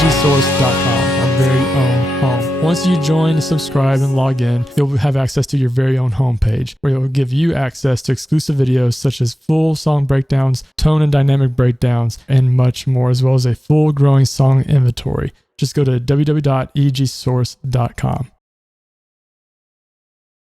egsource.com, our very own home. Once you join, subscribe, and log in, you'll have access to your very own homepage, where it will give you access to exclusive videos such as full song breakdowns, tone and dynamic breakdowns, and much more, as well as a full growing song inventory. Just go to www.egsource.com.